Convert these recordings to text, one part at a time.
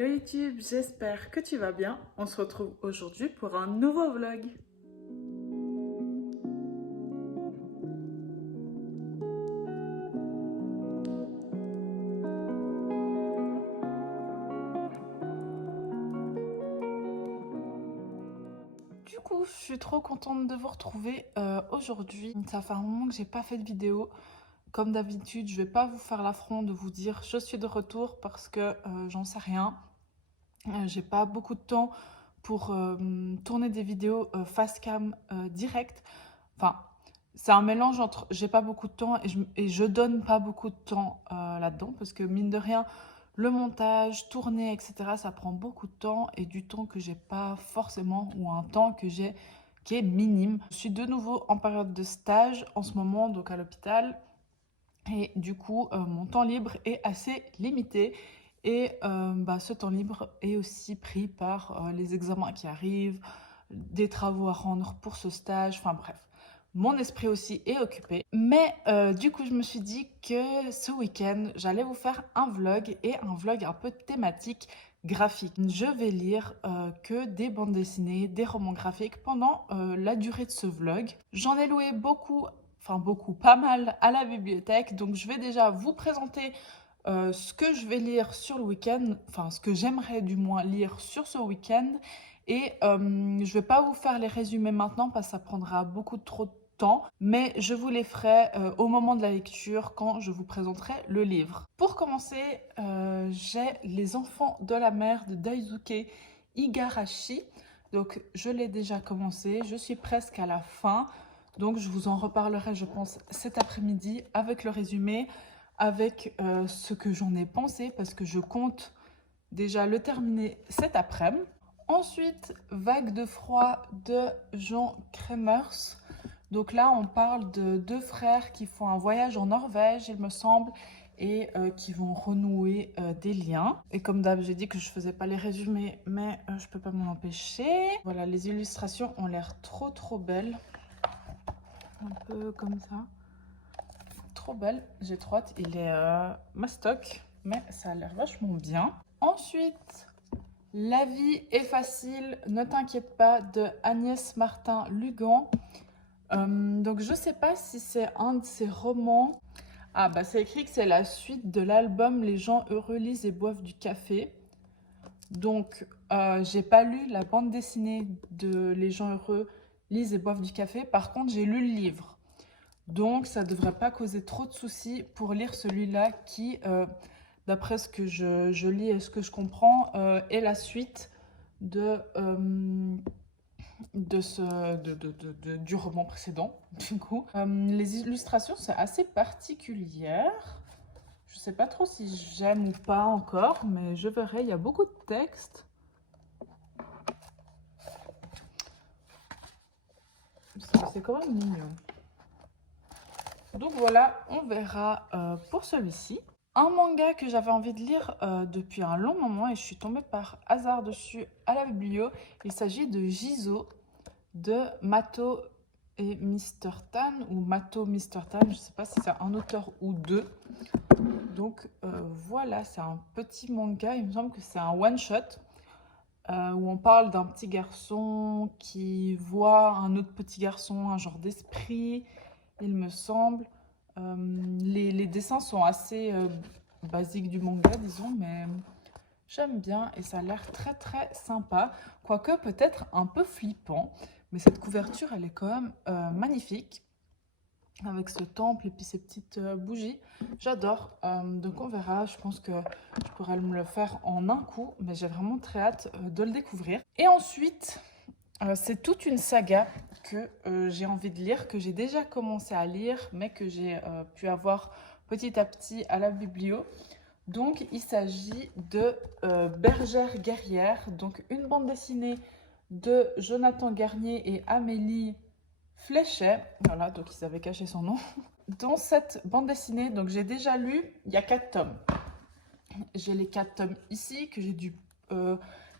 Hello YouTube, j'espère que tu vas bien. On se retrouve aujourd'hui pour un nouveau vlog. Du coup, je suis trop contente de vous retrouver aujourd'hui. Ça fait un moment que j'ai pas fait de vidéo. Comme d'habitude, je vais pas vous faire l'affront de vous dire je suis de retour parce que j'en sais rien. J'ai pas beaucoup de temps pour tourner des vidéos face cam direct. Enfin, c'est un mélange entre j'ai pas beaucoup de temps et je donne pas beaucoup de temps là-dedans parce que mine de rien, le montage, tourner, etc., ça prend beaucoup de temps et du temps que j'ai pas forcément ou un temps que j'ai qui est minime. Je suis de nouveau en période de stage en ce moment, donc à l'hôpital. Et du coup, mon temps libre est assez limité. Et ce temps libre est aussi pris par les examens qui arrivent, des travaux à rendre pour ce stage, enfin bref. Mon esprit aussi est occupé. Mais du coup, je me suis dit que ce week-end, j'allais vous faire un vlog et un vlog un peu thématique graphique. Je vais lire que des bandes dessinées, des romans graphiques pendant la durée de ce vlog. J'en ai loué beaucoup, pas mal à la bibliothèque. Donc je vais déjà vous présenter ce que je vais lire sur le week-end, enfin ce que j'aimerais du moins lire sur ce week-end. Et je vais pas vous faire les résumés maintenant parce que ça prendra beaucoup trop de temps, mais je vous les ferai au moment de la lecture quand je vous présenterai le livre. Pour commencer, j'ai Les Enfants de la mer de Daisuke Igarashi. Donc je l'ai déjà commencé, je suis presque à la fin. Donc je vous en reparlerai, je pense, cet après-midi avec le résumé, avec ce que j'en ai pensé, parce que je compte déjà le terminer cet après-midi. Ensuite, Vague de froid de Jean Kremers. Donc là, on parle de deux frères qui font un voyage en Norvège, il me semble, et qui vont renouer des liens. Et comme d'hab, j'ai dit que je faisais pas les résumés, mais je peux pas m'en empêcher. Voilà, les illustrations ont l'air trop belles. Un peu comme ça. Trop belle, j'ai trop hâte. Il est mastoc, mais ça a l'air vachement bien. Ensuite, La vie est facile, ne t'inquiète pas, de Agnès Martin-Lugan. Donc je sais pas si c'est un de ses romans. Ah bah c'est écrit que c'est la suite de l'album Les gens heureux lisent et boivent du café. Donc j'ai pas lu la bande dessinée de Les gens heureux lisent et boivent du café. Par contre j'ai lu le livre. Donc ça devrait pas causer trop de soucis pour lire celui-là qui, d'après ce que je lis et ce que je comprends, est la suite du roman précédent. Du coup, les illustrations, c'est assez particulière. Je sais pas trop si j'aime ou pas encore, mais je verrai. Il y a beaucoup de texte. C'est quand même mignon. Donc voilà, on verra pour celui-ci. Un manga que j'avais envie de lire depuis un long moment et je suis tombée par hasard dessus à la biblio. Il s'agit de Jizo de Mato et Mr. Tan, ou Mato Mr. Tan, je ne sais pas si c'est un auteur ou deux. Donc voilà, c'est un petit manga, il me semble que c'est un one-shot où on parle d'un petit garçon qui voit un autre petit garçon, un genre d'esprit, il me semble. Les dessins sont assez basiques du manga, disons, mais j'aime bien et ça a l'air très sympa. Quoique peut-être un peu flippant, mais cette couverture, elle est quand même magnifique. Avec ce temple et puis ces petites bougies. J'adore. Donc on verra. Je pense que je pourrais me le faire en un coup, mais j'ai vraiment très hâte de le découvrir. Et ensuite, c'est toute une saga que j'ai envie de lire, que j'ai déjà commencé à lire, mais que j'ai pu avoir petit à petit à la biblio. Donc il s'agit de Bergère guerrière, donc une bande dessinée de Jonathan Garnier et Amélie Fléchet. Voilà, donc ils avaient caché son nom. Dans cette bande dessinée, donc j'ai déjà lu, il y a 4 tomes. J'ai les 4 tomes ici que j'ai dû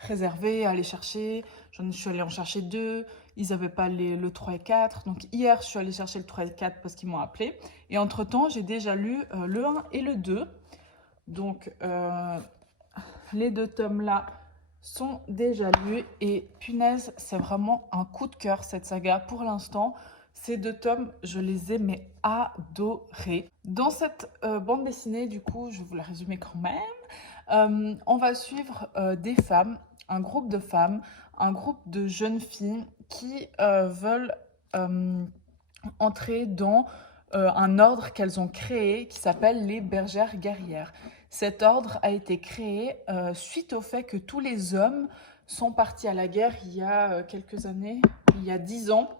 réserver, aller chercher. Je suis allée en chercher 2. Ils n'avaient pas le 3 et 4. Donc hier, je suis allée chercher le 3 et 4 parce qu'ils m'ont appelé. Et entre-temps, j'ai déjà lu le 1 et le 2. Donc Les 2 tomes là sont déjà lus et punaise, c'est vraiment un coup de cœur cette saga pour l'instant. Ces 2 tomes, je les ai mais adorés. Dans cette bande dessinée, du coup, je vais vous la résumer quand même. On va suivre des femmes, un groupe de femmes, un groupe de jeunes filles qui veulent entrer dans un ordre qu'elles ont créé qui s'appelle les bergères guerrières. Cet ordre a été créé suite au fait que tous les hommes sont partis à la guerre il y a quelques années, il y a 10 ans.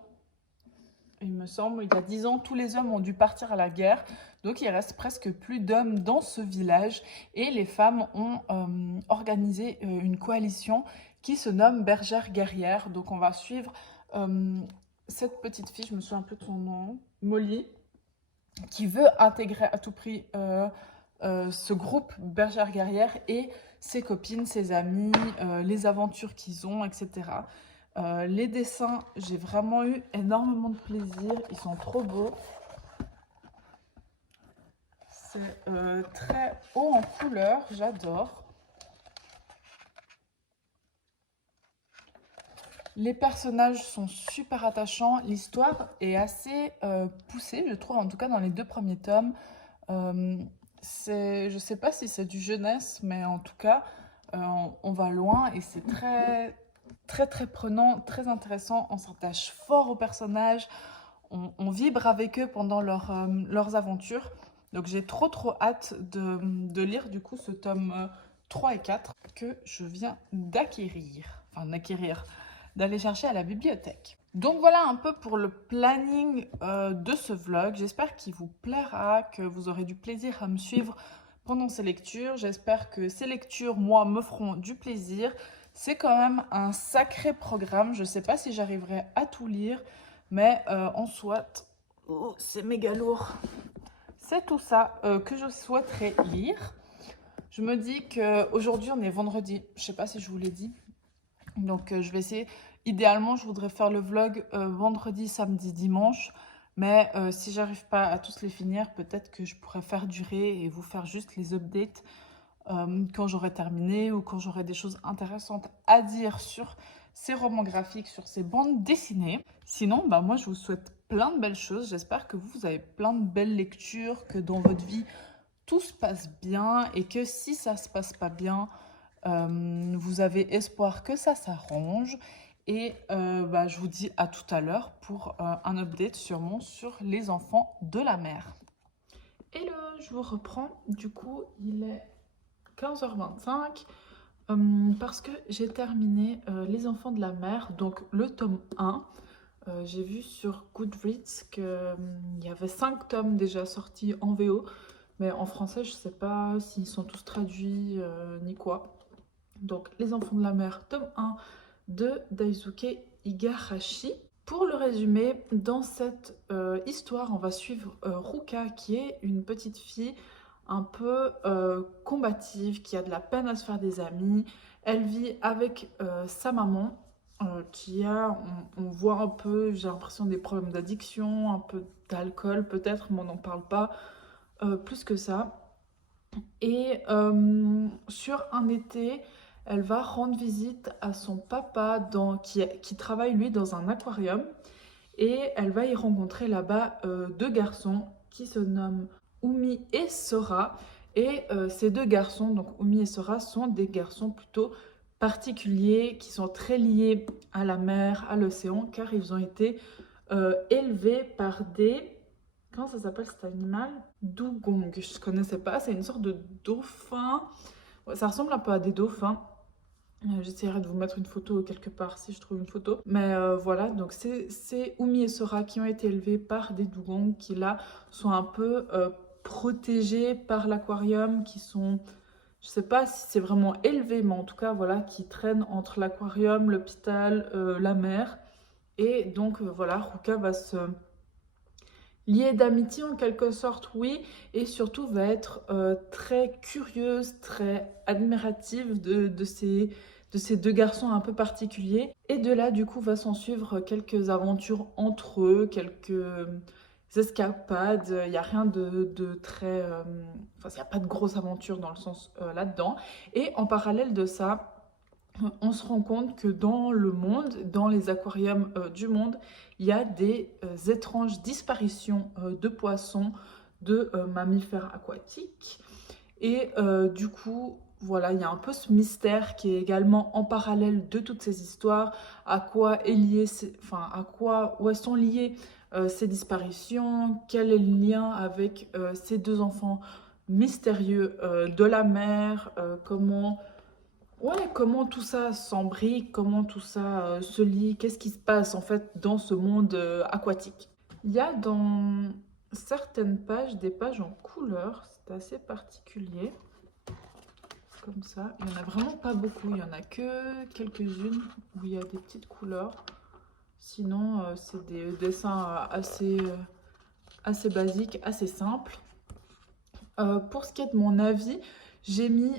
Il me semble, il y a 10 ans, tous les hommes ont dû partir à la guerre. Donc il reste presque plus d'hommes dans ce village. Et les femmes ont organisé une coalition qui se nomme Bergères guerrières. Donc on va suivre cette petite fille, je me souviens un peu de son nom, Molly, qui veut intégrer à tout prix ce groupe Bergères guerrières et ses copines, ses amis, les aventures qu'ils ont, etc. Les dessins, j'ai vraiment eu énormément de plaisir. Ils sont trop beaux. C'est très haut en couleur, j'adore. Les personnages sont super attachants. L'histoire est assez poussée, je trouve, en tout cas dans les 2 premiers tomes. Je ne sais pas si c'est du jeunesse, mais en tout cas, on va loin et c'est très prenant, très intéressant. On s'attache fort aux personnages, on vibre avec eux pendant leurs aventures. Donc j'ai trop hâte de lire du coup ce tome 3 et 4 que je viens d'acquérir. Enfin d'acquérir, d'aller chercher à la bibliothèque. Donc voilà un peu pour le planning de ce vlog. J'espère qu'il vous plaira, que vous aurez du plaisir à me suivre pendant ces lectures. J'espère que ces lectures, moi, me feront du plaisir. C'est quand même un sacré programme. Je ne sais pas si j'arriverai à tout lire, mais en soit, oh, c'est méga lourd. C'est tout ça que je souhaiterais lire. Je me dis qu'aujourd'hui, on est vendredi. Je ne sais pas si je vous l'ai dit. Donc, je vais essayer. Idéalement, je voudrais faire le vlog vendredi, samedi, dimanche. Mais si j'arrive pas à tous les finir, peut-être que je pourrais faire durer et vous faire juste les updates quand j'aurai terminé ou quand j'aurai des choses intéressantes à dire sur ces romans graphiques, sur ces bandes dessinées. Sinon, bah, moi, je vous souhaite plein de belles choses. J'espère que vous avez plein de belles lectures, que dans votre vie, tout se passe bien et que si ça se passe pas bien, vous avez espoir que ça s'arrange. Et bah, je vous dis à tout à l'heure pour un update sûrement sur les enfants de la mer. Hello, je vous reprends. Du coup, il est 15h25 parce que j'ai terminé Les enfants de la mer, donc le tome 1. J'ai vu sur Goodreads qu'il y avait 5 tomes déjà sortis en VO, mais en français, je ne sais pas s'ils sont tous traduits ni quoi. Donc, Les enfants de la mer, tome 1 de Daisuke Igarashi. Pour le résumer, dans cette histoire, on va suivre Ruka, qui est une petite fille un peu combative, qui a de la peine à se faire des amis. Elle vit avec sa maman, qui a, on voit un peu, j'ai l'impression, des problèmes d'addiction, un peu d'alcool peut-être, mais on n'en parle pas plus que ça. Et sur un été, elle va rendre visite à son papa qui travaille lui dans un aquarium. Et elle va y rencontrer là-bas 2 garçons qui se nomment Umi et Sora. Et ces 2 garçons, donc Umi et Sora, sont des garçons plutôt particuliers qui sont très liés à la mer, à l'océan, car ils ont été élevés par des... Comment ça s'appelle cet animal? Dugong, je ne connaissais pas, c'est une sorte de dauphin. Ouais, ça ressemble un peu à des dauphins. J'essaierai de vous mettre une photo quelque part si je trouve une photo. Mais voilà, donc c'est Umi et Sora qui ont été élevés par des dugongs qui là sont un peu protégés par l'aquarium, qui sont, je sais pas si c'est vraiment élevé, mais en tout cas voilà, qui traînent entre l'aquarium, l'hôpital, la mer. Et donc voilà, Ruka va se liée d'amitié en quelque sorte, oui, et surtout va être très curieuse, très admirative de ces 2 garçons un peu particuliers. Et de là, du coup, va s'en suivre quelques aventures entre eux, escapades, il n'y a rien de très... enfin, il n'y a pas de grosse aventure dans le sens là-dedans. Et en parallèle de ça, on se rend compte que dans le monde, dans les aquariums du monde, il y a des étranges disparitions de poissons, de mammifères aquatiques. Et du coup, voilà, il y a un peu ce mystère qui est également en parallèle de toutes ces histoires. À quoi est lié, enfin, à quoi, où elles sont liées ces disparitions? Quel est le lien avec ces deux enfants mystérieux de la mer? Comment, ouais, comment tout ça s'embrique? Comment tout ça se lie? Qu'est-ce qui se passe en fait dans ce monde aquatique? Il y a dans certaines pages des pages en couleur, c'est assez particulier comme ça. Il n'y en a vraiment pas beaucoup, il n'y en a que quelques-unes où il y a des petites couleurs. Sinon, c'est des dessins assez basiques, assez simples. Pour ce qui est de mon avis, j'ai mis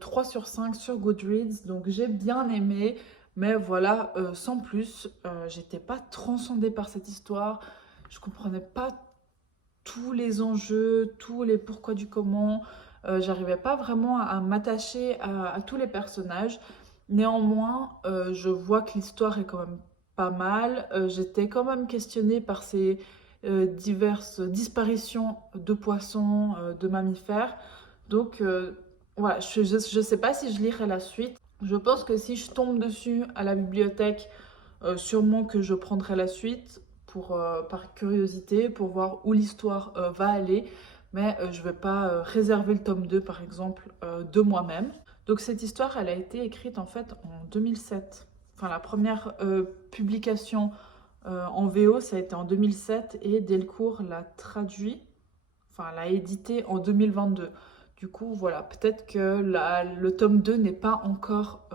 3 sur 5 sur Goodreads, donc j'ai bien aimé, mais voilà, sans plus. J'étais pas transcendée par cette histoire, je comprenais pas tous les enjeux, tous les pourquoi du comment. J'arrivais pas vraiment à m'attacher à tous les personnages. Néanmoins, je vois que l'histoire est quand même pas mal. J'étais quand même questionnée par ces diverses disparitions de poissons, de mammifères. Donc voilà, je sais pas si je lirai la suite. Je pense que si je tombe dessus à la bibliothèque, sûrement que je prendrai la suite pour, par curiosité, pour voir où l'histoire va aller. Mais je ne vais pas réserver le tome 2, par exemple, de moi-même. Donc cette histoire, elle a été écrite en fait en 2007. Enfin, la première publication en VO, ça a été en 2007 et Delcourt l'a traduit, enfin l'a édité en 2022. Du coup, voilà, peut-être que le tome 2 n'est pas encore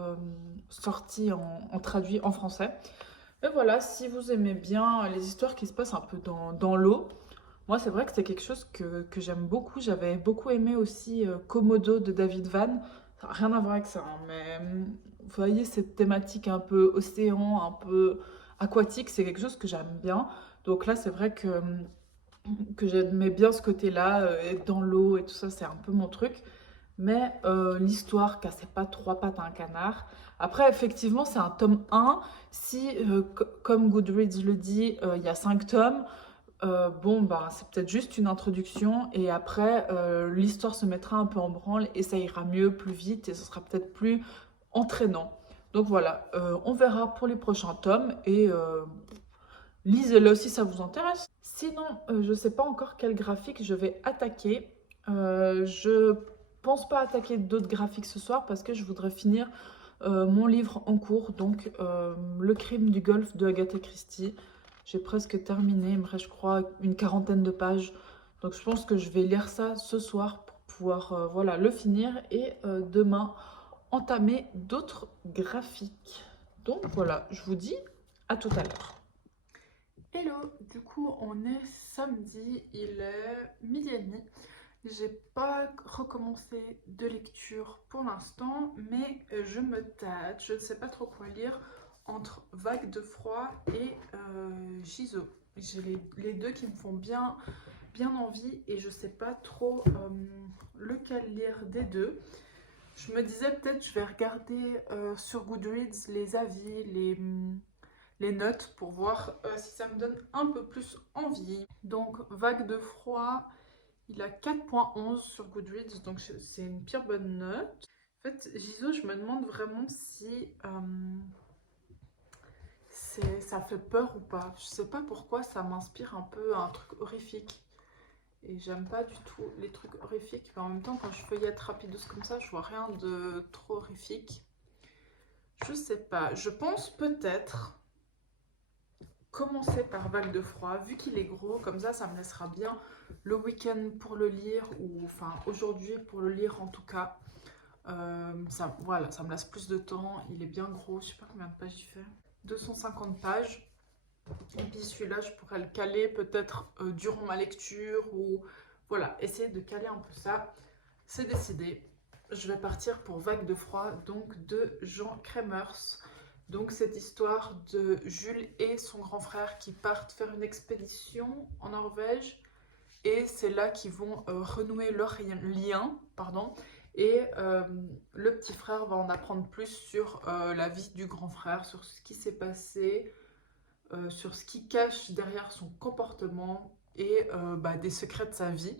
sorti en traduit en français. Et voilà, si vous aimez bien les histoires qui se passent un peu dans l'eau, moi c'est vrai que c'est quelque chose que j'aime beaucoup. J'avais beaucoup aimé aussi Komodo de David Van. Ça n'a rien à voir avec ça, hein, mais vous voyez cette thématique un peu océan, un peu aquatique, c'est quelque chose que j'aime bien. Donc là c'est vrai que j'aimais bien ce côté-là, être dans l'eau et tout ça, c'est un peu mon truc. Mais l'histoire cassait pas trois pattes à un canard. Après, effectivement, c'est un tome 1. Si, comme Goodreads le dit, il y a 5 tomes, bon, bah, c'est peut-être juste une introduction. Et après, l'histoire se mettra un peu en branle et ça ira mieux, plus vite et ce sera peut-être plus entraînant. Donc voilà, on verra pour les prochains tomes et lisez-le si ça vous intéresse. Sinon, je ne sais pas encore quel graphique je vais attaquer. Je pense pas attaquer d'autres graphiques ce soir parce que je voudrais finir mon livre en cours, donc Le crime du Golfe de Agatha Christie. J'ai presque terminé, il me reste je crois une quarantaine de pages. Donc je pense que je vais lire ça ce soir pour pouvoir voilà, le finir et demain entamer d'autres graphiques. Donc voilà, je vous dis à tout à l'heure. Hello, du coup on est samedi, il est 12h30. J'ai pas recommencé de lecture pour l'instant, mais je me tâte, je ne sais pas trop quoi lire entre Vague de froid et Gizo. J'ai les deux qui me font bien envie et je sais pas trop lequel lire des deux. Je me disais peut-être je vais regarder sur Goodreads les avis, les notes pour voir si ça me donne un peu plus envie. Donc Vague de froid, il a 4.11 sur Goodreads, donc c'est une pire bonne note. En fait, Gizo, je me demande vraiment si ça fait peur ou pas. Je sais pas pourquoi ça m'inspire un peu un truc horrifique. Et j'aime pas du tout les trucs horrifiques. Mais en même temps, quand je feuillette rapidos comme ça, je vois rien de trop horrifique. Je sais pas. Je pense peut-être commencer par Vague de froid. Vu qu'il est gros, comme ça me laissera bien le week-end pour le lire. Ou enfin, aujourd'hui pour le lire en tout cas. Voilà, ça me laisse plus de temps. Il est bien gros. Je sais pas combien de pages il fait. 250 pages. Et puis celui-là, je pourrais le caler peut-être durant ma lecture ou voilà, essayer de caler un peu ça. C'est décidé. Je vais partir pour Vague de froid, donc de Jean Kremers. Donc cette histoire de Jules et son grand frère qui partent faire une expédition en Norvège et c'est là qu'ils vont renouer leur lien, pardon, et le petit frère va en apprendre plus sur la vie du grand frère, sur ce qui s'est passé, sur ce qui cache derrière son comportement et bah, des secrets de sa vie.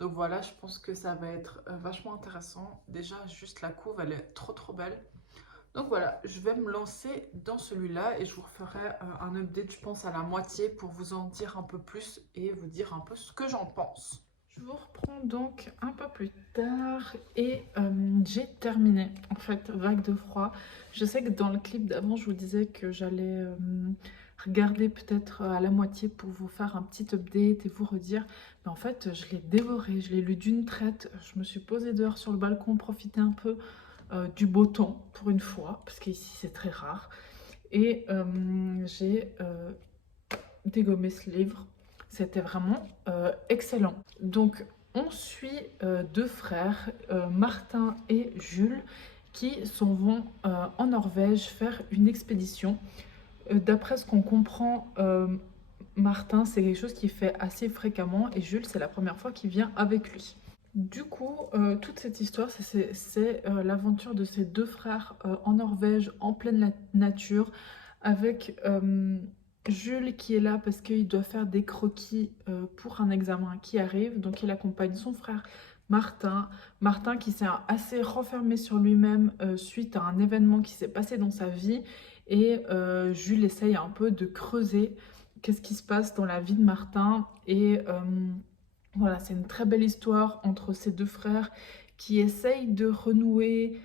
Donc voilà, je pense que ça va être vachement intéressant. Déjà, juste la couve, elle est trop trop belle. Donc voilà, je vais me lancer dans celui-là et je vous referai un update, je pense, à la moitié pour vous en dire un peu plus et vous dire un peu ce que j'en pense. Je vous reprends donc un peu plus tard et j'ai terminé, en fait, Vague de froid. Je sais que dans le clip d'avant, je vous disais que j'allais regarder peut-être à la moitié pour vous faire un petit update et vous redire. Mais en fait, je l'ai dévoré, je l'ai lu d'une traite. Je me suis posée dehors sur le balcon, profiter un peu du beau temps pour une fois, parce qu'ici c'est très rare. Et j'ai dégommé ce livre. C'était vraiment excellent. Donc on suit deux frères, Martin et Jules, qui s'en vont en Norvège faire une expédition. D'après ce qu'on comprend, Martin, c'est quelque chose qu'il fait assez fréquemment et Jules, c'est la première fois qu'il vient avec lui. Du coup, toute cette histoire, c'est l'aventure de ces deux frères en Norvège, en pleine nature, avec Jules qui est là parce qu'il doit faire des croquis pour un examen qui arrive. Donc il accompagne son frère Martin. Martin qui s'est assez renfermé sur lui-même suite à un événement qui s'est passé dans sa vie. Et Jules essaye un peu de creuser qu'est-ce qui se passe dans la vie de Martin. Et voilà, c'est une très belle histoire entre ces deux frères qui essayent de renouer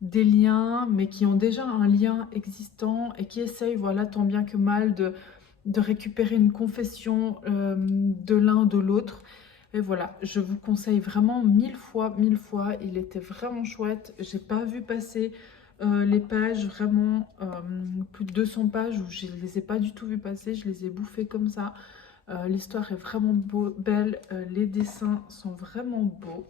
des liens, mais qui ont déjà un lien existant et qui essayent, voilà, tant bien que mal, de récupérer une confession de l'un de l'autre. Et voilà, je vous conseille vraiment mille fois, il était vraiment chouette. J'ai pas vu passer les pages, vraiment plus de 200 pages où je les ai pas du tout vu passer, je les ai bouffées comme ça. L'histoire est vraiment belle, les dessins sont vraiment beaux.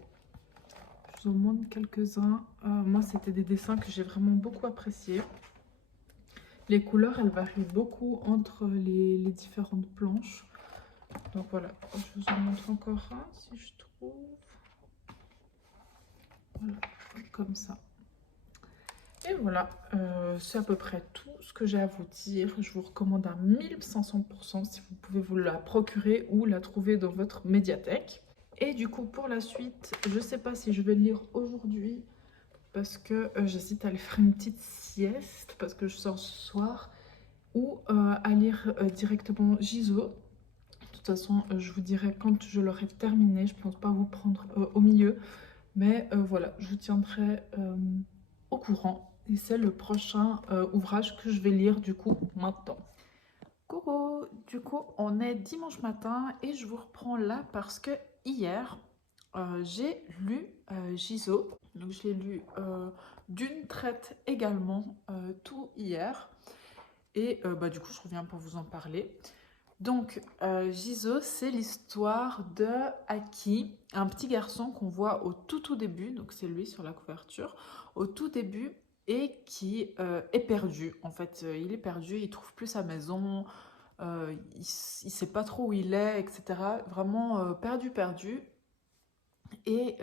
Je vous en montre quelques-uns. Moi, c'était des dessins que j'ai vraiment beaucoup appréciés. Les couleurs, elles varient beaucoup entre les différentes planches. Donc voilà, je vous en montre encore un si je trouve. Voilà, comme ça. Et voilà, c'est à peu près tout ce que j'ai à vous dire. Je vous recommande à 1500% si vous pouvez vous la procurer ou la trouver dans votre médiathèque. Et du coup, pour la suite, je ne sais pas si je vais le lire aujourd'hui parce que j'hésite à aller faire une petite sieste parce que je sors ce soir ou à lire directement Gizo. De toute façon, je vous dirai quand je l'aurai terminé. Je ne pense pas vous prendre au milieu. Mais voilà, je vous tiendrai au courant. Et c'est le prochain ouvrage que je vais lire du coup maintenant. Coucou, du coup on est dimanche matin et je vous reprends là parce que hier j'ai lu Gizo. Donc je l'ai lu d'une traite également tout hier. Et bah, du coup je reviens pour vous en parler. Donc, Gizo, c'est l'histoire de Aki, un petit garçon qu'on voit au tout début, donc c'est lui sur la couverture, au tout début, et qui est perdu. En fait, il est perdu, il trouve plus sa maison, il sait pas trop où il est, etc. Vraiment perdu. Et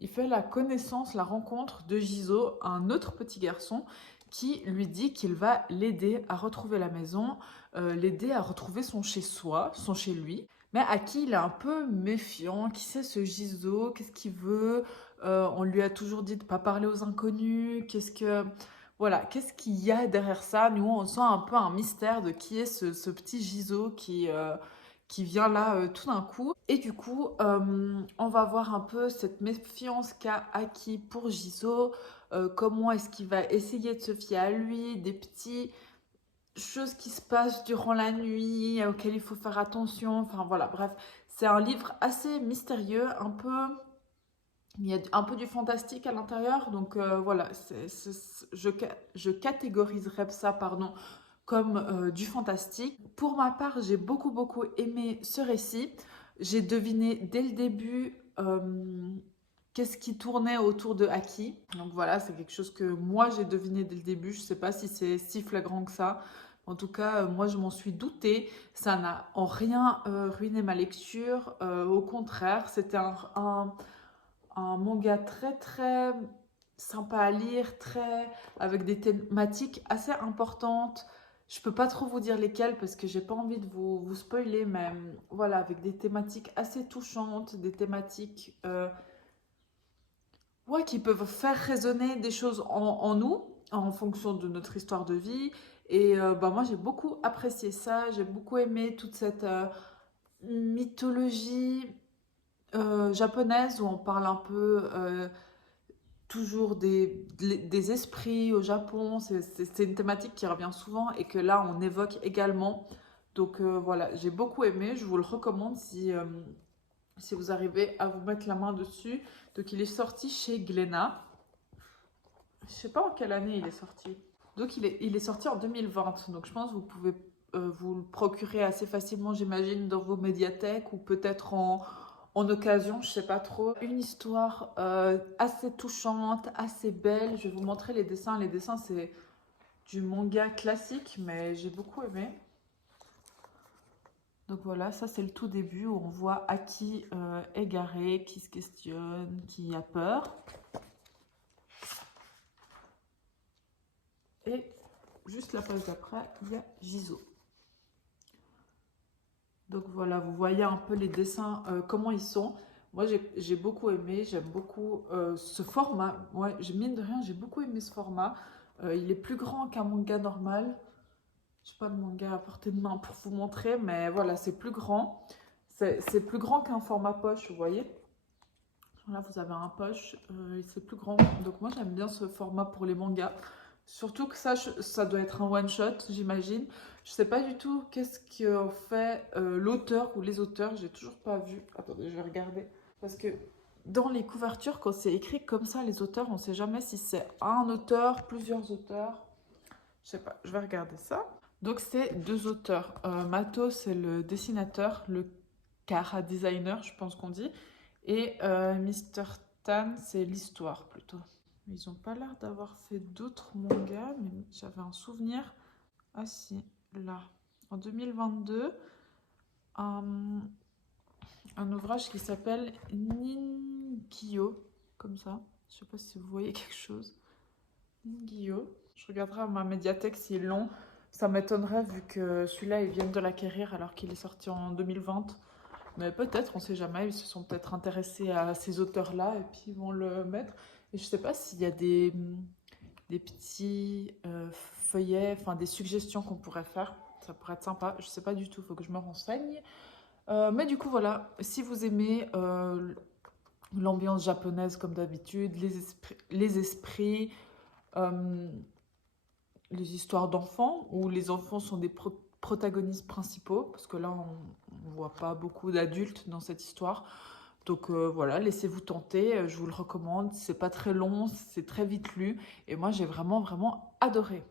il fait la connaissance, la rencontre de Gizo, un autre petit garçon, qui lui dit qu'il va l'aider à retrouver la maison, l'aider à retrouver son chez-soi, son chez-lui, mais à qui il est un peu méfiant. Qui c'est ce Gizo? Qu'est-ce qu'il veut? On lui a toujours dit de ne pas parler aux inconnus. Voilà, qu'est-ce qu'il y a derrière ça? Nous, on sent un peu un mystère de qui est ce petit Gizo qui vient là tout d'un coup. Et du coup, on va voir un peu cette méfiance qu'a Aki pour Gizo, comment est-ce qu'il va essayer de se fier à lui, des petites choses qui se passent durant la nuit auxquelles il faut faire attention. Enfin voilà, bref, c'est un livre assez mystérieux, un peu... Il y a un peu du fantastique à l'intérieur, donc voilà, je catégoriserais ça, pardon, comme du fantastique. Pour ma part, j'ai beaucoup aimé ce récit. J'ai deviné dès le début qu'est-ce qui tournait autour de Aki. Donc voilà, c'est quelque chose que moi j'ai deviné dès le début. Je ne sais pas si c'est si flagrant que ça. En tout cas, moi je m'en suis doutée. Ça n'a en rien ruiné ma lecture. Au contraire, c'était un manga très très sympa à lire, avec des thématiques assez importantes. Je peux pas trop vous dire lesquelles parce que j'ai pas envie de vous spoiler, mais voilà, avec des thématiques assez touchantes, des thématiques ouais, qui peuvent faire résonner des choses en nous, en fonction de notre histoire de vie. Et bah, moi, j'ai beaucoup apprécié ça. J'ai beaucoup aimé toute cette mythologie japonaise où on parle un peu toujours des esprits au Japon. C'est une thématique qui revient souvent et que là, on évoque également. Donc voilà, j'ai beaucoup aimé. Je vous le recommande si vous arrivez à vous mettre la main dessus. Donc il est sorti chez Glénat. Je sais pas en quelle année il est sorti. Donc il est sorti en 2020. Donc je pense que vous pouvez vous le procurer assez facilement, j'imagine, dans vos médiathèques ou peut-être en occasion, je sais pas trop. Une histoire assez touchante, assez belle. Je vais vous montrer les dessins. Les dessins, c'est du manga classique, mais j'ai beaucoup aimé. Donc voilà, ça c'est le tout début où on voit Aki égaré, qui se questionne, qui a peur. Et juste la page d'après, il y a Jizo. Donc voilà, vous voyez un peu les dessins, comment ils sont. Moi, j'ai beaucoup aimé, j'aime beaucoup ce format. Ouais, mine de rien, j'ai beaucoup aimé ce format. Il est plus grand qu'un manga normal. Je n'ai pas de manga à portée de main pour vous montrer, mais voilà, c'est plus grand. C'est plus grand qu'un format poche, vous voyez. Là, vous avez un poche, c'est plus grand. Donc moi, j'aime bien ce format pour les mangas. Surtout que ça doit être un one-shot, j'imagine. Je sais pas du tout qu'est-ce que fait l'auteur ou les auteurs. J'ai toujours pas vu. Attendez, je vais regarder. Parce que dans les couvertures, quand c'est écrit comme ça, les auteurs, on sait jamais si c'est un auteur, plusieurs auteurs. Je sais pas, je vais regarder ça. Donc c'est deux auteurs. Mato, c'est le dessinateur, le Kara designer, je pense qu'on dit. Et Mr. Tan, c'est l'histoire plutôt. Ils n'ont pas l'air d'avoir fait d'autres mangas, mais j'avais un souvenir. Ah si, là. En 2022, un ouvrage qui s'appelle Ningyo, comme ça. Je sais pas si vous voyez quelque chose. Ningyo. Je regarderai à ma médiathèque s'ils l'ont. Ça m'étonnerait vu que celui-là, ils viennent de l'acquérir alors qu'il est sorti en 2020. Mais peut-être, on sait jamais, ils se sont peut-être intéressés à ces auteurs-là et puis ils vont le mettre. Et je sais pas s'il y a des petits feuillets, enfin des suggestions qu'on pourrait faire. Ça pourrait être sympa. Je sais pas du tout, il faut que je me renseigne. Mais du coup, voilà, si vous aimez l'ambiance japonaise comme d'habitude, les esprits, euh, les histoires d'enfants, où les enfants sont des protagonistes principaux, parce que là, on ne voit pas beaucoup d'adultes dans cette histoire. Donc voilà, laissez-vous tenter, je vous le recommande. C'est pas très long, c'est très vite lu, et moi j'ai vraiment vraiment adoré.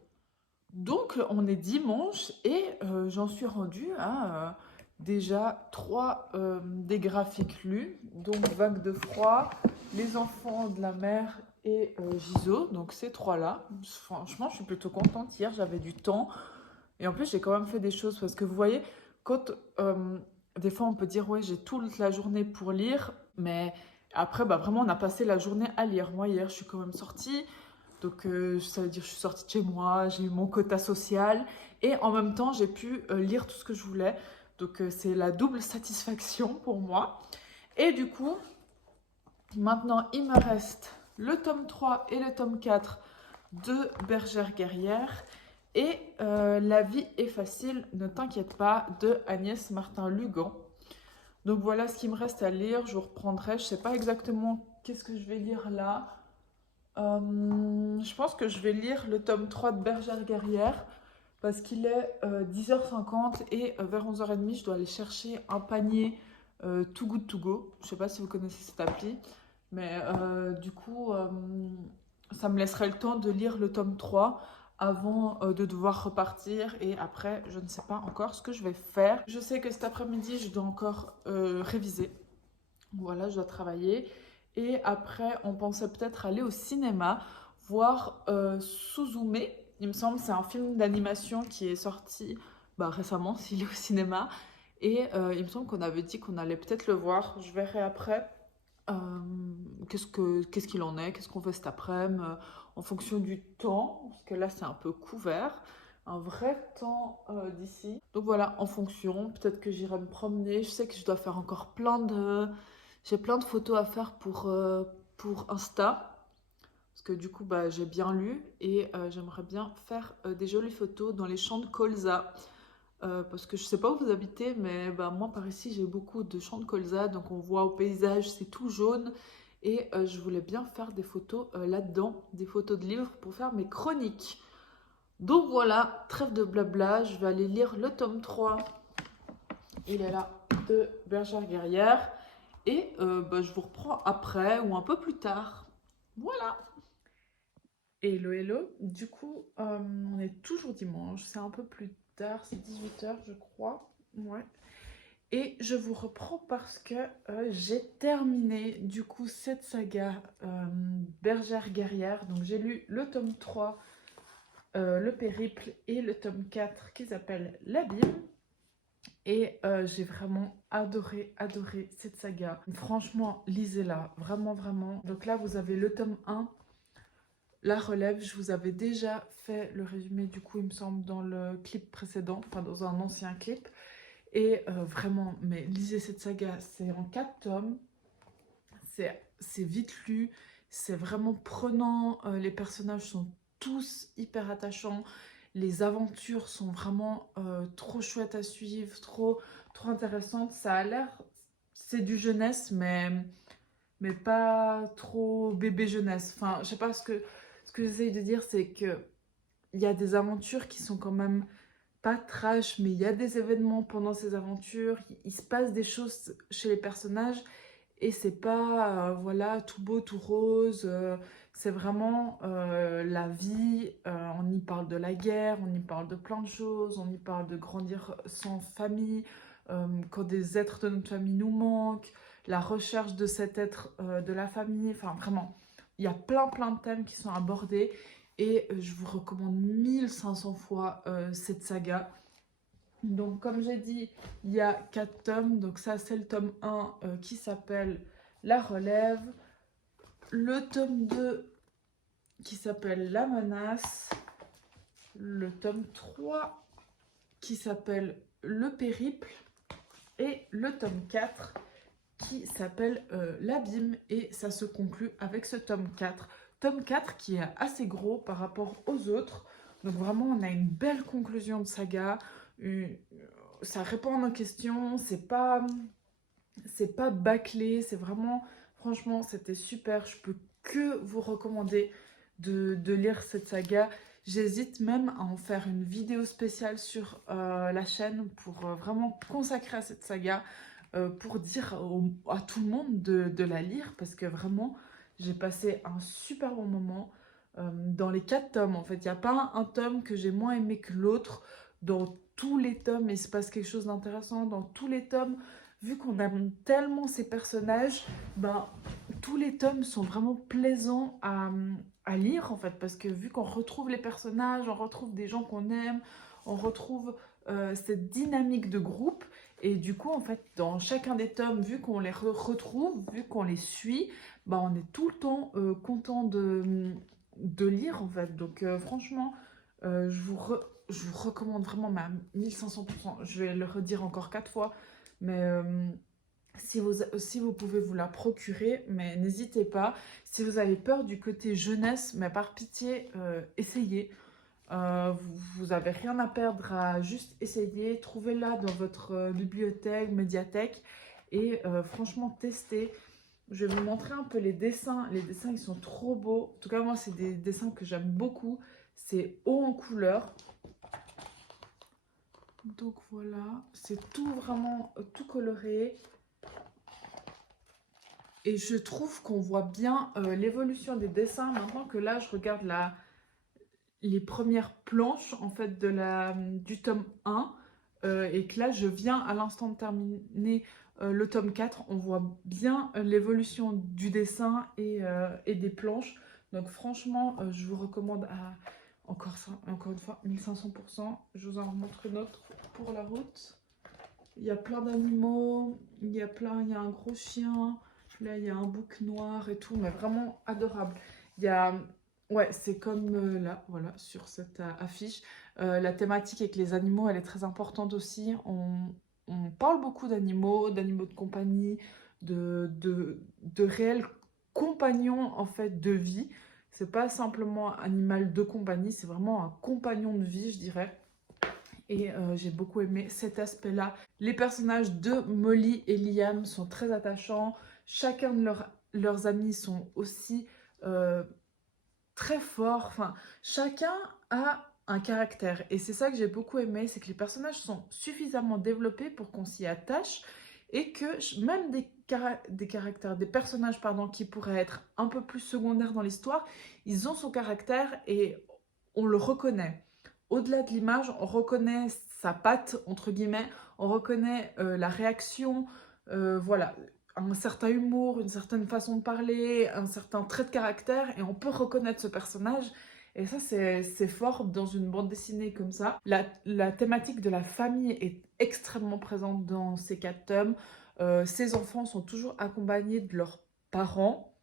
Donc on est dimanche et j'en suis rendue à déjà 3 des graphiques lus, donc Vague de froid, Les enfants de la mer et Giso, donc ces trois-là. Franchement, je suis plutôt contente. Hier, j'avais du temps et en plus, j'ai quand même fait des choses parce que vous voyez, quand des fois on peut dire ouais, j'ai toute la journée pour lire, mais après, bah, vraiment, on a passé la journée à lire. Moi, hier, je suis quand même sortie. Donc, ça veut dire que je suis sortie de chez moi, j'ai eu mon quota social et en même temps, j'ai pu lire tout ce que je voulais. Donc, c'est la double satisfaction pour moi. Et du coup, maintenant, il me reste le tome 3 et le tome 4 de Bergère guerrière et La vie est facile, ne t'inquiète pas, de Agnès Martin-Lugan. Donc, voilà ce qu'il me reste à lire. Je vous reprendrai. Je ne sais pas exactement qu'est-ce que je vais lire là. Je pense que je vais lire le tome 3 de Bergère guerrière parce qu'il est 10h50 et vers 11h30, je dois aller chercher un panier Too Good To Go. Je ne sais pas si vous connaissez cette appli, mais du coup, ça me laisserait le temps de lire le tome 3 avant de devoir repartir et après, je ne sais pas encore ce que je vais faire. Je sais que cet après-midi, je dois encore réviser. Voilà, je dois travailler. Et après, on pensait peut-être aller au cinéma, voir Suzume. Il me semble c'est un film d'animation qui est sorti récemment, s'il est au cinéma. Et il me semble qu'on avait dit qu'on allait peut-être le voir. Je verrai après qu'est-ce qu'il en est, qu'est-ce qu'on fait cet après-midi, en fonction du temps, parce que là c'est un peu couvert, un vrai temps d'ici. Donc voilà, en fonction, peut-être que j'irai me promener. Je sais que je dois faire encore j'ai plein de photos à faire pour Insta, parce que du coup j'ai bien lu et j'aimerais bien faire des jolies photos dans les champs de colza. Parce que je sais pas où vous habitez, mais moi par ici j'ai beaucoup de champs de colza, donc on voit au paysage c'est tout jaune et je voulais bien faire des photos là-dedans, des photos de livres pour faire mes chroniques. Donc voilà, trêve de blabla, je vais aller lire le tome 3, il est là, de Bergère Guerrière et je vous reprends après ou un peu plus tard. Voilà. Hello hello, du coup on est toujours dimanche, c'est un peu plus tard, c'est 18 h je crois, ouais. Et je vous reprends parce que j'ai terminé du coup cette saga Bergère Guerrière. Donc j'ai lu le tome 3, le périple, et le tome 4 qui s'appelle l'abîme. Et j'ai vraiment adoré cette saga. Franchement, lisez-la, vraiment, vraiment. Donc là, vous avez le tome 1, la relève. Je vous avais déjà fait le résumé du coup, il me semble, dans le clip précédent, enfin dans un ancien clip. Et vraiment, mais lisez cette saga, c'est en 4 tomes, c'est vite lu, c'est vraiment prenant, les personnages sont tous hyper attachants, les aventures sont vraiment trop chouettes à suivre, trop intéressantes, ça a l'air, c'est du jeunesse, mais pas trop bébé jeunesse, enfin je sais pas, ce que j'essaye de dire c'est que il y a des aventures qui sont quand même pas trash, mais il y a des événements pendant ces aventures, il se passe des choses chez les personnages et c'est pas voilà tout beau, tout rose, c'est vraiment la vie, on y parle de la guerre, on y parle de plein de choses, on y parle de grandir sans famille, quand des êtres de notre famille nous manquent, la recherche de cet être de la famille, enfin vraiment, il y a plein de thèmes qui sont abordés et je vous recommande 1500 fois cette saga. Donc comme j'ai dit, il y a 4 tomes, donc ça c'est le tome 1 qui s'appelle La Relève, le tome 2 qui s'appelle La Menace, le tome 3 qui s'appelle Le Périple et le tome 4 qui s'appelle L'Abîme, et ça se conclut avec ce tome 4. Tome 4 qui est assez gros par rapport aux autres, donc vraiment on a une belle conclusion de saga, ça répond à nos questions, c'est pas bâclé, c'est vraiment, franchement c'était super, je peux que vous recommander de lire cette saga. J'hésite même à en faire une vidéo spéciale sur la chaîne pour vraiment consacrer à cette saga, pour dire à tout le monde de la lire, parce que vraiment j'ai passé un super bon moment dans les 4 tomes. En fait, il n'y a pas un tome que j'ai moins aimé que l'autre. Dans tous les tomes, il se passe quelque chose d'intéressant. Dans tous les tomes, vu qu'on aime tellement ces personnages, tous les tomes sont vraiment plaisants à lire en fait, parce que vu qu'on retrouve les personnages, on retrouve des gens qu'on aime, on retrouve cette dynamique de groupe, et du coup en fait dans chacun des tomes, vu qu'on les retrouve, vu qu'on les suit, on est tout le temps content de lire en fait. Donc franchement, je vous recommande vraiment, mais à 1500%, je vais le redire encore 4 fois, mais si vous pouvez vous la procurer, mais n'hésitez pas. Si vous avez peur du côté jeunesse, mais par pitié, essayez. Vous avez rien à perdre à juste essayer. Trouvez-la dans votre bibliothèque, médiathèque, et franchement, testez. Je vais vous montrer un peu les dessins. Les dessins, ils sont trop beaux. En tout cas, moi, c'est des dessins que j'aime beaucoup. C'est haut en couleur. Donc voilà, c'est tout vraiment tout coloré. Et je trouve qu'on voit bien l'évolution des dessins. Maintenant que là, je regarde les premières planches en fait du tome 1. Et que là, je viens à l'instant de terminer le tome 4, on voit bien l'évolution du dessin et des planches. Donc franchement, je vous recommande à encore une fois 1500%. Je vous en remontre une autre pour la route. Il y a plein d'animaux, il y a un gros chien, là il y a un bouc noir et tout, mais vraiment adorable. Il y a, ouais, c'est comme là, voilà, sur cette affiche. La thématique avec les animaux, elle est très importante aussi. On parle beaucoup d'animaux de compagnie, de réels compagnons en fait de vie. C'est pas simplement un animal de compagnie, c'est vraiment un compagnon de vie, je dirais. Et j'ai beaucoup aimé cet aspect-là. Les personnages de Molly et Liam sont très attachants. Chacun de leurs amis sont aussi euh, très forts. Enfin, chacun a un caractère. Et c'est ça que j'ai beaucoup aimé, c'est que les personnages sont suffisamment développés pour qu'on s'y attache et que même des caractères, des personnages pardon, qui pourraient être un peu plus secondaires dans l'histoire, ils ont son caractère et on le reconnaît. Au-delà de l'image, on reconnaît sa patte, entre guillemets, on reconnaît la réaction, voilà, un certain humour, une certaine façon de parler, un certain trait de caractère, et on peut reconnaître ce personnage. Et ça, c'est fort dans une bande dessinée comme ça. La thématique de la famille est extrêmement présente dans ces 4 tomes. Ces enfants sont toujours accompagnés de leurs parents,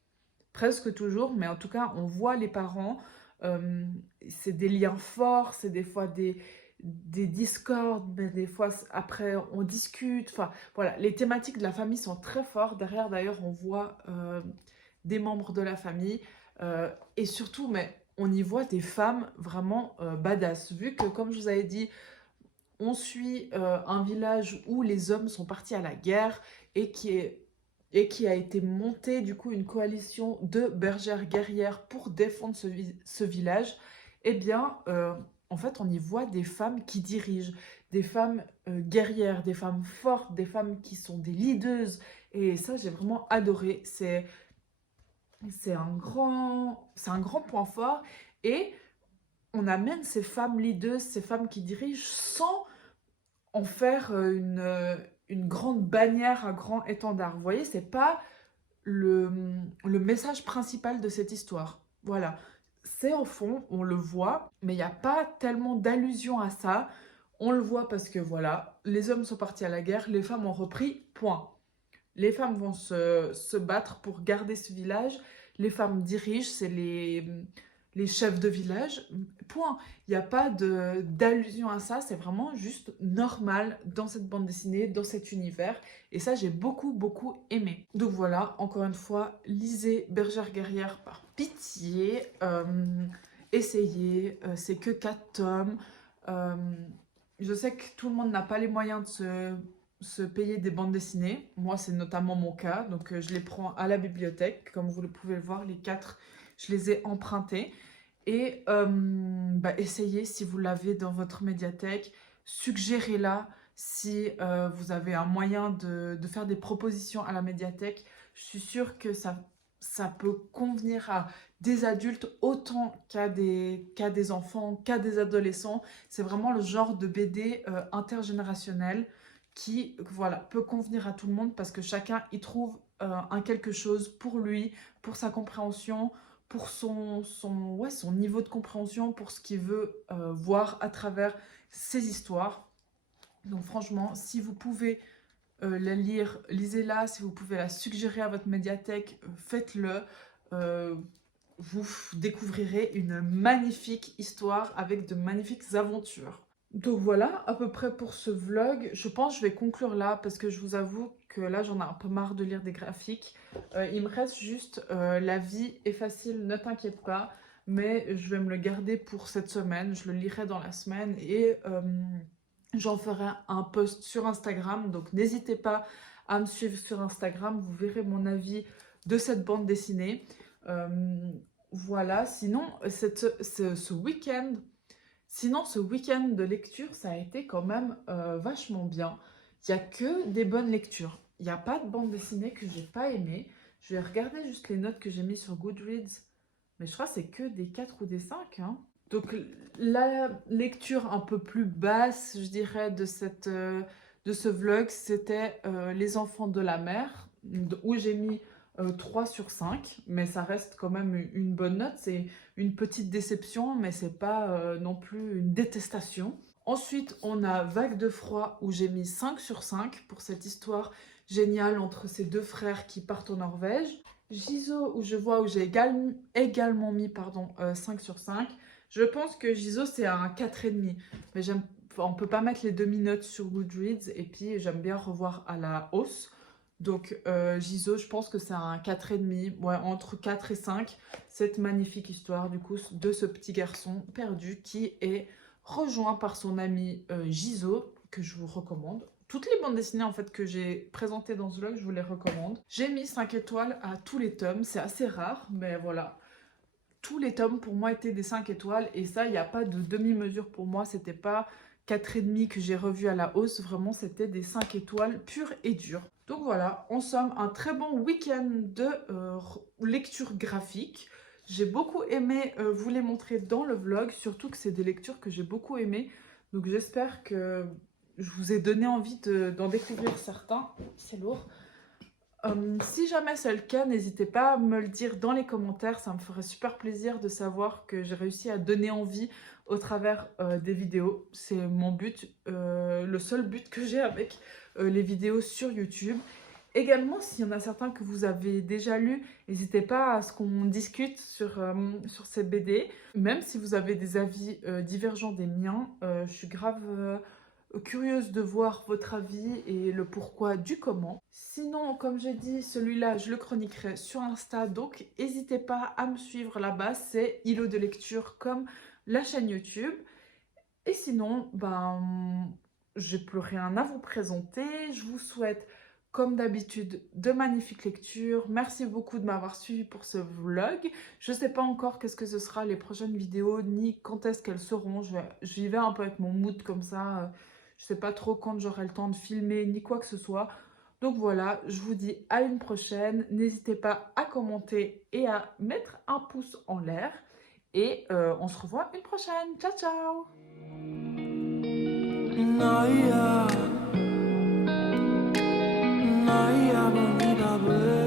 presque toujours, mais en tout cas, on voit les parents. Euh, c'est des liens forts, c'est des fois des discordes, mais des fois après on discute. Enfin, voilà, les thématiques de la famille sont très fortes. Derrière, d'ailleurs, on voit des membres de la famille et surtout, mais on y voit des femmes vraiment badass. Vu que, comme je vous avais dit, on suit un village où les hommes sont partis à la guerre et qui a été montée du coup une coalition de bergères guerrières pour défendre ce village, eh bien, en fait, on y voit des femmes qui dirigent, des femmes guerrières, des femmes fortes, des femmes qui sont des leaders. Et ça, j'ai vraiment adoré. C'est un grand point fort. Et on amène ces femmes leaders, ces femmes qui dirigent sans en faire une grande bannière, un grand étendard. Vous voyez, c'est pas le, le message principal de cette histoire. Voilà. C'est au fond, on le voit, mais il n'y a pas tellement d'allusion à ça. On le voit parce que voilà, les hommes sont partis à la guerre, les femmes ont repris, point. Les femmes vont se battre pour garder ce village. Les femmes dirigent, c'est les chefs de village. Point. Il n'y a pas d'allusion à ça. C'est vraiment juste normal dans cette bande dessinée, dans cet univers. Et ça, j'ai beaucoup, beaucoup aimé. Donc voilà, encore une fois, lisez Bergère guerrière par pitié. Essayez. C'est que 4 tomes. Euh, je sais que tout le monde n'a pas les moyens de se payer des bandes dessinées. Moi, c'est notamment mon cas. Donc, je les prends à la bibliothèque. Comme vous le pouvez le voir, les 4, je les ai empruntés. Et essayez si vous l'avez dans votre médiathèque. Suggérez-la si vous avez un moyen de faire des propositions à la médiathèque. Je suis sûre que ça peut convenir à des adultes autant qu'à des enfants, qu'à des adolescents. C'est vraiment le genre de BD intergénérationnel qui voilà, peut convenir à tout le monde parce que chacun y trouve un quelque chose pour lui, pour sa compréhension, pour son niveau de compréhension, pour ce qu'il veut voir à travers ses histoires. Donc franchement, si vous pouvez la lire, lisez-la. Si vous pouvez la suggérer à votre médiathèque, faites-le. Euh, vous découvrirez une magnifique histoire avec de magnifiques aventures. Donc voilà, à peu près pour ce vlog. Je pense que je vais conclure là parce que je vous avoue que là j'en ai un peu marre de lire des graphiques. Il me reste juste La vie est facile, ne t'inquiète pas. Mais je vais me le garder pour cette semaine. Je le lirai dans la semaine et j'en ferai un post sur Instagram. Donc n'hésitez pas à me suivre sur Instagram. Vous verrez mon avis de cette bande dessinée. Euh, voilà, sinon ce week-end... Sinon, ce week-end de lecture, ça a été quand même vachement bien. Il n'y a que des bonnes lectures. Il n'y a pas de bande dessinée que j'ai pas aimée. Je vais regarder juste les notes que j'ai mises sur Goodreads. Mais je crois que c'est que des 4 ou des 5, hein. Donc la lecture un peu plus basse, je dirais, de de ce vlog, c'était les enfants de la mer, où j'ai mis 3 sur 5, mais ça reste quand même une bonne note. C'est une petite déception, mais c'est pas non plus une détestation. Ensuite, on a Vague de froid, où j'ai mis 5 sur 5 pour cette histoire géniale entre ces deux frères qui partent en Norvège. Gizo, où j'ai également mis 5 sur 5. Je pense que Gizo, c'est un 4,5. Mais on peut pas mettre les demi-notes sur Goodreads. Et puis, j'aime bien revoir à la hausse. Donc, Gizo, je pense que c'est un 4,5. Ouais, entre 4 et 5. Cette magnifique histoire, du coup, de ce petit garçon perdu qui est rejoint par son ami Gizo, que je vous recommande. Toutes les bandes dessinées en fait que j'ai présentées dans ce vlog, je vous les recommande. J'ai mis 5 étoiles à tous les tomes, c'est assez rare, mais voilà. Tous les tomes pour moi étaient des 5 étoiles et ça, il n'y a pas de demi-mesure pour moi, c'était pas 4,5 que j'ai revu à la hausse, vraiment c'était des 5 étoiles pures et dures. Donc voilà, en somme, un très bon week-end de lecture graphique. J'ai beaucoup aimé vous les montrer dans le vlog, surtout que c'est des lectures que j'ai beaucoup aimées. Donc j'espère que je vous ai donné envie d'en découvrir certains. C'est lourd. Si jamais c'est le cas, n'hésitez pas à me le dire dans les commentaires. Ça me ferait super plaisir de savoir que j'ai réussi à donner envie au travers des vidéos. C'est mon but, le seul but que j'ai avec les vidéos sur YouTube. Également, s'il y en a certains que vous avez déjà lus, n'hésitez pas à ce qu'on discute sur ces BD. Même si vous avez des avis divergents des miens, je suis grave curieuse de voir votre avis et le pourquoi du comment. Sinon, comme j'ai dit, celui-là, je le chroniquerai sur Insta, donc n'hésitez pas à me suivre là-bas. C'est Îlot de lecture comme la chaîne YouTube. Et sinon, j'ai plus rien à vous présenter. Je vous souhaite, comme d'habitude, de magnifiques lectures. Merci beaucoup de m'avoir suivi pour ce vlog. Je ne sais pas encore qu'est-ce que ce sera les prochaines vidéos, ni quand est-ce qu'elles seront. J'y vais un peu avec mon mood comme ça. Je ne sais pas trop quand j'aurai le temps de filmer, ni quoi que ce soit. Donc voilà, je vous dis à une prochaine. N'hésitez pas à commenter et à mettre un pouce en l'air. Et on se revoit une prochaine. Ciao, ciao! Naya, Naya,